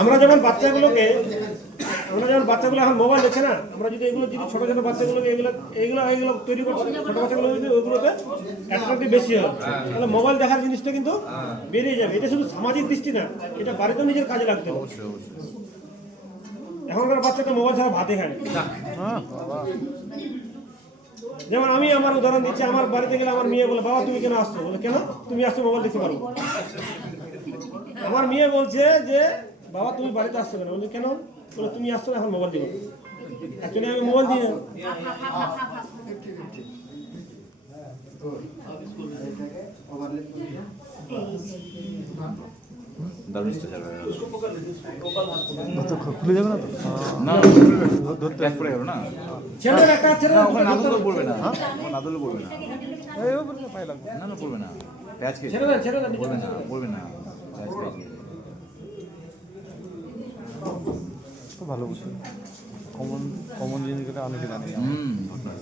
আমরা যেমন বাচ্চাগুলোকে এখন মোবাইল দেখছে না, আমরা যদি এগুলো যদি ছোটো ছোটো বাচ্চাগুলোকে এইগুলো তৈরি করছি, ছোটো বাচ্চাগুলো যদি ওইগুলোতে অ্যাট্রাক্টিভ বেশি হয়, তাহলে মোবাইল দেখার জিনিসটা কিন্তু বেরিয়ে যাবে। এটা শুধু সামাজিক দৃষ্টি না, এটা বাড়িতেও নিজের কাজে লাগতে হবে। এখনকার বাচ্চাটা মোবাইল ছাড়া ভাতে খায় না। যেমন আমি আমার উদাহরণ দিচ্ছি, আমার বাড়িতে গেলে আমার মেয়ে বলে, বাবা তুমি কেন আসছো? বলে, কেন? তুমি আসছো মোবাইল দেখতে পারো। আমার মেয়ে বলছে যে, বাবা তুমি বাড়িতে আসছো কেন? বলে, কেন? বলে, তুমি আসছো না, এখন মোবাইল দিবো। অ্যাকচুয়ালি আমি মোবাইল দিই না। খুলে যাবে না তো? না ধরতে এক পড়ে গেল না। ছেলের একটা ছেলে ওখানে না ধরলে পড়বে না, ওখানে না ধরলে পড়বে না। পায়ে লাগবে না না পড়বে না, প্যাচ খেয়েছে। ছেড়ে দেন। পড়বে না প্যাচ খেয়েছে। তো ভালো বুঝি কমন জিনিসগুলো অনেকে জানি না। ঘটনা।